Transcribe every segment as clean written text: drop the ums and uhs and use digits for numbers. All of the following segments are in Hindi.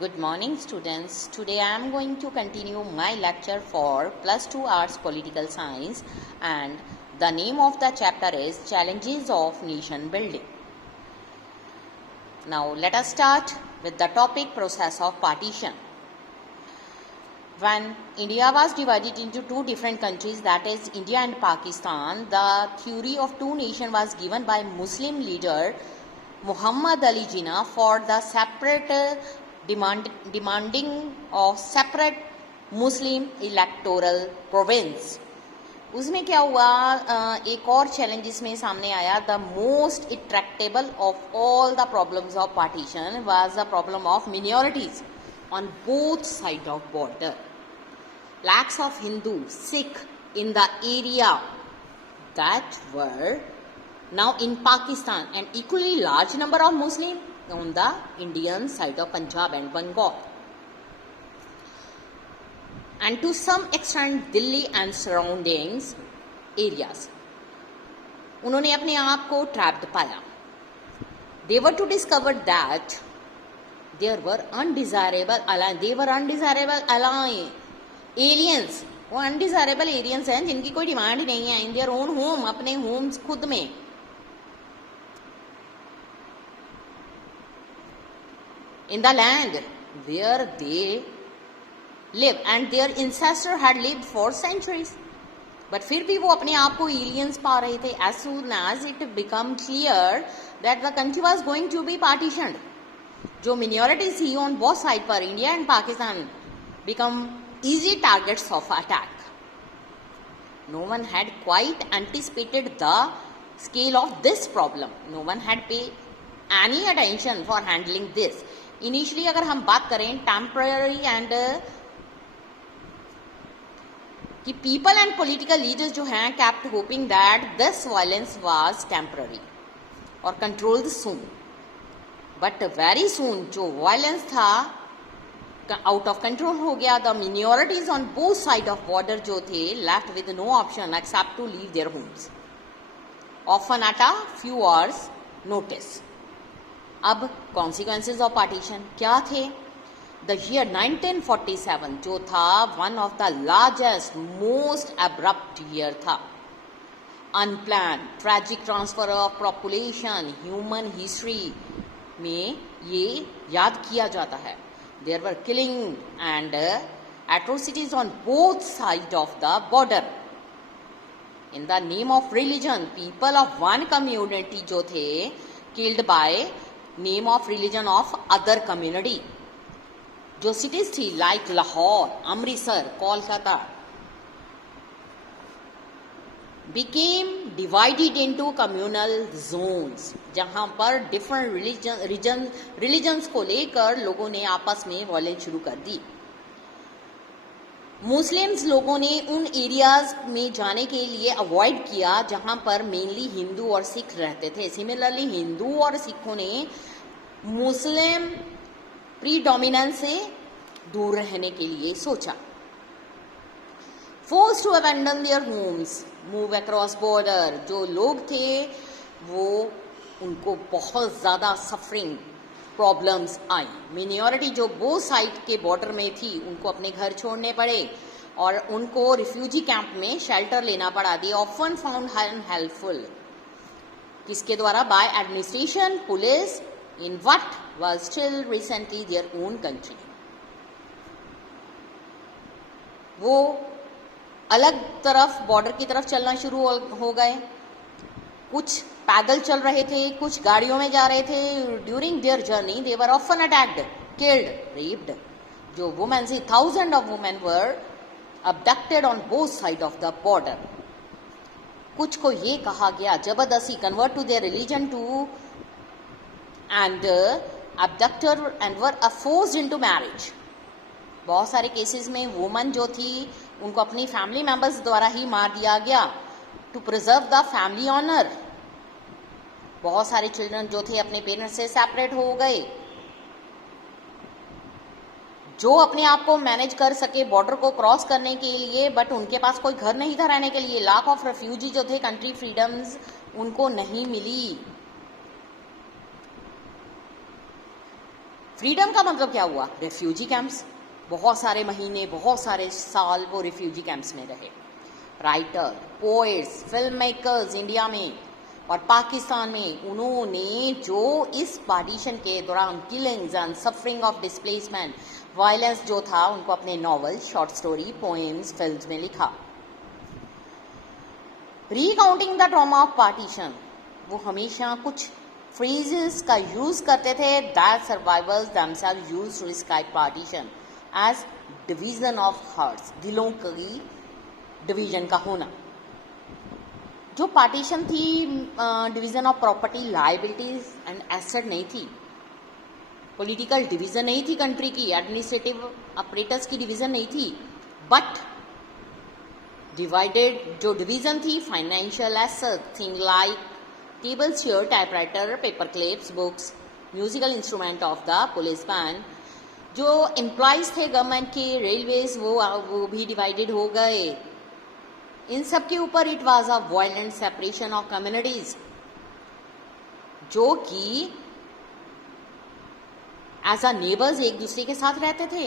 Good morning students. Today I am going to continue my lecture for plus 2 arts political science, and the name of the chapter is Challenges of Nation Building. Now let us start with the topic process of partition. When India was divided into two different countries, that is India and Pakistan, the theory of two nations was given by Muslim leader Muhammad Ali Jinnah for the separate demanding of separate Muslim electoral province. उसमें क्या हुआ, एक और चैलेंज इसमें सामने आया. The most intractable of all the problems of partition was the problem of minorities on both sides of border. Lakhs of Hindu, Sikh in the area that were now in Pakistan, and equally large number of Muslim on the Indian side of Punjab and Bengal, and to some extent Delhi and surroundings areas. उन्होंने अपने आप को trapped पाया. They were to discover that there were undesirable aliens. वो अनडिजायरेबल एलियंस हैं जिनकी कोई डिमांड नहीं है. इन देयर ओन होम, अपने होम्स खुद में. In the land where they live, and their ancestor had lived for centuries. But फिर भी वो अपने आप को एलियंस पा रहे थे. As soon as it became clear that the country was going to be partitioned, जो minorities थी on both side पर, India and Pakistan, become easy targets of attack. No one had quite anticipated the scale of this problem. No one had paid any attention for handling this. Initially अगर हम बात करें temporary and कि people and political leaders जो हैं kept hoping that this violence was temporary or controlled soon. But very soon जो violence था out of control हो गया. The minorities on both sides of border जो थे left with no option except to leave their homes, often at a few hours notice. अब consequences of partition क्या थे? The year 1947 जो था one of the largest, most abrupt year था. Unplanned, tragic transfer of population, human history में ये याद किया जाता है. There were killing and atrocities on both sides of the border. In the name of religion, people of one community जो थे killed by name of religion of other community. जो cities थी like Lahore, Amritsar, Kolkata became divided into communal zones, जहां पर different religions को लेकर लोगों ने आपस में वॉयलेंस शुरू कर दी. मुस्लिम्स लोगों ने उन एरियाज में जाने के लिए अवॉइड किया जहां पर मेनली हिंदू और सिख रहते थे. सिमिलरली हिंदू और सिखों ने मुस्लिम प्रीडोमिनेंस से दूर रहने के लिए सोचा. Forced to abandon their homes, move across border. जो लोग थे वो उनको बहुत ज़्यादा सफरिंग प्रॉब्लम्स आई. मिनॉरिटी जो बोथ साइड के बॉर्डर में थी उनको अपने घर छोड़ने पड़े और उनको रिफ्यूजी कैंप में शेल्टर लेना पड़ा. दे ऑफन फाउंड हेल्पफुल किसके द्वारा? By administration, police, in what was still recently their own country. वो अलग तरफ बॉर्डर की तरफ चलना शुरू हो गए. कुछ पैदल चल रहे थे, कुछ गाड़ियों में जा रहे थे. During their journey they were often attacked, killed, raped. जो वुमेन से thousand of women were abducted on both side of the border. कुछ को ये कहा गया जबरदस्ती convert to their religion to and abducted and were forced into marriage. बहुत सारे केसेस में वुमन जो थी उनको अपनी फैमिली मेंबर्स द्वारा ही मार दिया गया to preserve the family honour. बहुत सारे चिल्ड्रन जो थे अपने पेरेंट्स से सेपरेट हो गए. जो अपने आप को मैनेज कर सके बॉर्डर को क्रॉस करने के लिए, बट उनके पास कोई घर नहीं था रहने के लिए. लाख ऑफ रेफ्यूजी जो थे, कंट्री फ्रीडम्स उनको नहीं मिली. फ्रीडम का मतलब क्या हुआ? रेफ्यूजी कैंप्स, बहुत सारे महीने, बहुत सारे साल वो रिफ्यूजी कैंप्स में रहे। Writer, poets, film makers India में और पाकिस्तान में, उन्होंने जो इस पार्टीशन के दौरान killings and suffering of displacement, violence जो था, उनको अपने novel, short story, poems, films में लिखा। Recounting the trauma of partition, वो हमेशा कुछ फ्रेजेस का यूज करते थे that survivors themselves used to describe partition as division of hearts, दिलों की डिवीजन का होना। जो पार्टीशन थी, division of property, liabilities and asset नहीं थी, पॉलिटिकल डिवीजन नहीं थी कंट्री की, एडमिनिस्ट्रेटिव अपरेटस की डिवीजन नहीं थी, बट डिवाइडेड जो डिवीजन थी financial asset, thing like table chair, typewriter, paper clips, books, musical instrument of the police ban, जो एम्प्लॉयज थे गवर्नमेंट के, रेलवेज, वो भी डिवाइडेड हो गए। इन सब के ऊपर it was a violent separation of communities, जो कि एज अ नेबर्स एक दूसरे के साथ रहते थे।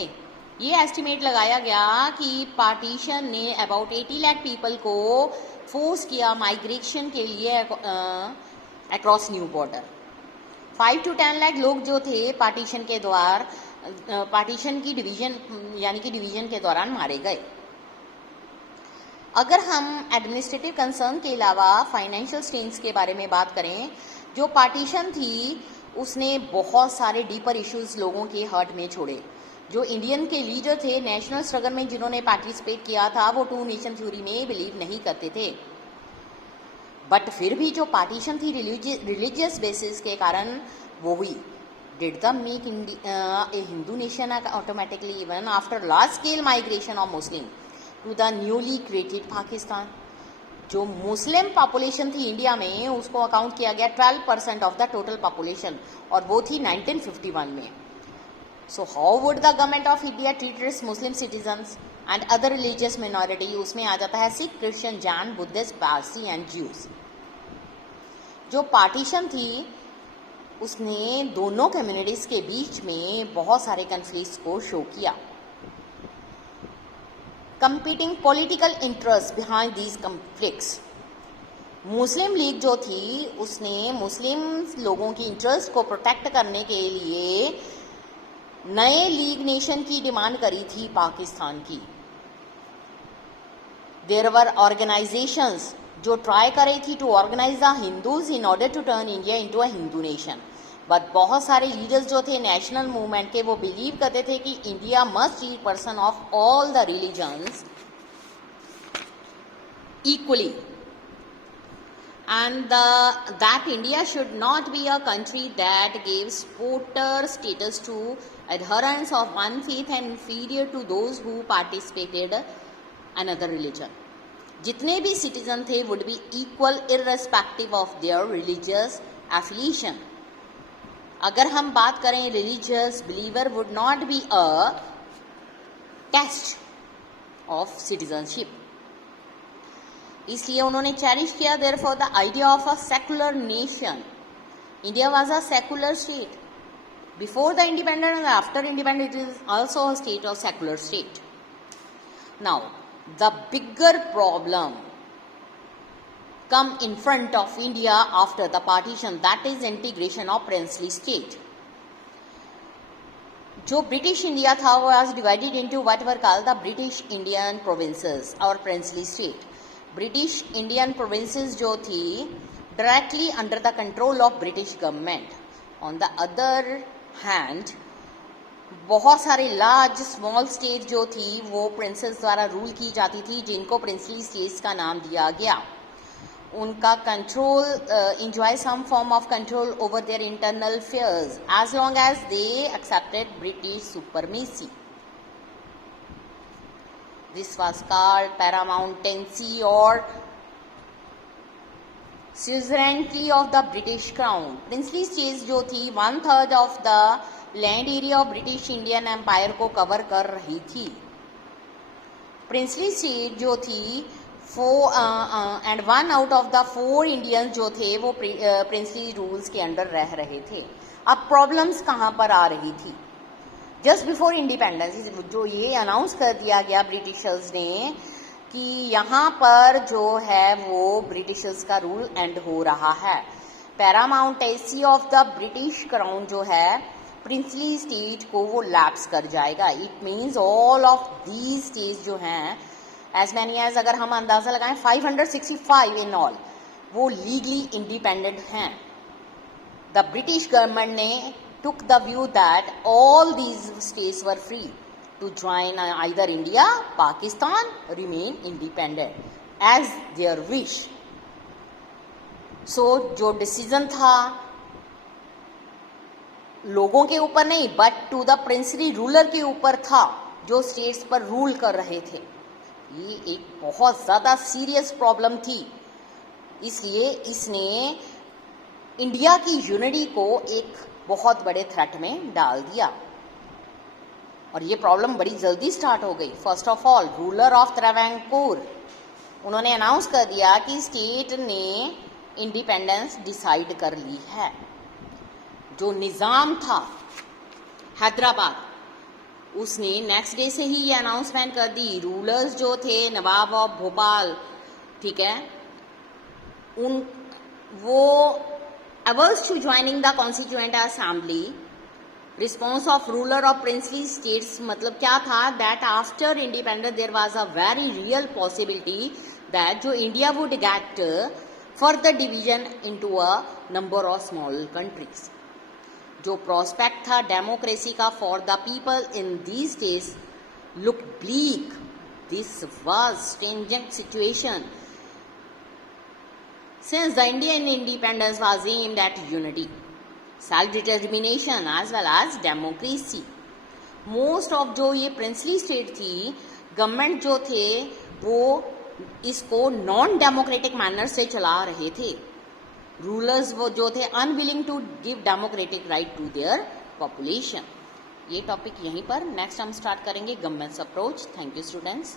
ये एस्टिमेट लगाया गया कि पार्टीशन ने अबाउट 80 लाख पीपल को फोर्स किया माइग्रेशन के लिए across new border. 5 to 10 lakh लोग जो थे पार्टीशन के द्वार पार्टीशन की डिवीजन यानी कि डिवीजन के दौरान मारे गए। अगर हम एडमिनिस्ट्रेटिव कंसर्न के अलावा फाइनेंशियल स्ट्रेन्स के बारे में बात करें, जो पार्टीशन थी उसने बहुत सारे डीपर इश्यूज लोगों के हार्ट में छोड़े। जो इंडियन के लीडर थे नेशनल स्ट्रगल में जिन्होंने पार्टिसिपेट किया था, वो टू नेशन थ्योरी में बिलीव नहीं करते थे, बट फिर भी जो पार्टीशन थी रिलीजियस बेसिस के कारण वो हुई। Did the make a Hindu nation automatically even after large scale migration of Muslim to the newly created Pakistan? जो मुस्लिम पॉपुलेशन थी इंडिया में उसको अकाउंट किया गया 12% ऑफ द टोटल पॉपुलेशन, और वो थी 1951 में। So how would the government of India treat it's Muslim citizens and other religious minority? उसमें आ जाता है Sikh, Christian, Jain, Buddhist, Parsi and Jews. जो पार्टीशन थी उसने दोनों कम्युनिटीज के बीच में बहुत सारे कन्फ्लिक्ट्स को शो किया। Competing political interest behind these conflicts, Muslim league जो थी उसने मुस्लिम लोगों की इंटरेस्ट को प्रोटेक्ट करने के लिए नए लीग नेशन की डिमांड करी थी पाकिस्तान की। देयर वर ऑर्गेनाइजेशंस जो ट्राई कर रही थी to organise the Hindus in order to turn India into a Hindu nation, but बहुत सारे लीडर्स जो थे नेशनल मूवमेंट के वो बिलीव करते थे कि India must treat person of all the religions equally and that India should not be a country that gives voter status to adherents of one faith and inferior to those who participated another religion. जितने भी सिटीजन थे would be equal irrespective of their religious affiliation. अगर हम बात करें religious believer would not be a test of citizenship. इसलिए उन्होंने चेरिश किया therefore the idea of a secular nation. India was a secular state. Before the independence and after independence it is also a state of secular state. Now, the bigger problem come in front of India after the partition, that is integration of princely state. जो ब्रिटिश इंडिया था वो was divided into what were called the British Indian provinces or princely state. British Indian provinces जो थी directly under the control of British government. On the other hand बहुत सारे लार्ज स्मॉल स्टेट जो थी वो प्रिंसेस द्वारा रूल की जाती थी, जिनको प्रिंसली स्टेट्स का नाम दिया गया। उनका control enjoy some form of control over their internal affairs as long as they accepted British supremacy. This was called paramountcy or suzerainty of the British Crown. Princely states जो थी 1/3 of the land area of British Indian Empire को कवर कर रही थी। Princely state जो थी and 1 out of the 4 Indians जो थे वो princely rules के अंडर रह रहे थे। अब प्रॉब्लम्स कहाँ पर आ रही थी? जस्ट बिफोर इंडिपेंडेंस जो ये अनाउंस कर दिया गया ब्रिटिशर्स ने कि यहाँ पर जो है वो ब्रिटिशर्स का रूल एंड हो रहा है। Paramountcy of the British crown जो है प्रिंसली स्टेट को वो लैप्स कर जाएगा। It means all of these states जो हैं एज मैनी एज, अगर हम अंदाजा लगाएं 565 इन ऑल, वो लीगली इंडिपेंडेंट हैं। द ब्रिटिश गवर्नमेंट ने took the view that all these states were free to join either India, Pakistan, remain independent as their wish. So जो डिसीजन था लोगों के ऊपर नहीं but to the princely ruler के ऊपर था जो स्टेट्स पर रूल कर रहे थे। ये एक बहुत ज़्यादा सीरियस प्रॉब्लम थी, इसलिए इसने इंडिया की यूनिटी को एक बहुत बड़े थ्रेट में डाल दिया और ये प्रॉब्लम बड़ी जल्दी स्टार्ट हो गई। First of all ruler of Travancore उन्होंने अनाउंस कर दिया कि स्टेट ने इंडिपेंडेंस डिसाइड कर ली है। जो निज़ाम था हैदराबाद उसने नेक्स्ट डे से ही ये अनाउंसमेंट कर दी। रूलर्स जो थे नवाब ऑफ भोपाल, ठीक है, वो averse to joining the constituent assembly, response of ruler of princely states मतलब क्या था? that after independence there was a very real possibility that जो India would get further division into a number of small countries. जो prospect था democracy का for the people in these days looked bleak. This was stringent situation since the Indian independence was aimed at unity, self-determination as well as democracy. Most of जो ये princely state थी, गवर्नमेंट जो थे वो इसको नॉन डेमोक्रेटिक मैनर से चला रहे थे। रूलर्स वो जो थे unwilling to give democratic right to their population. ये टॉपिक यहीं पर नेक्स्ट हम स्टार्ट करेंगे government's approach. Thank you students.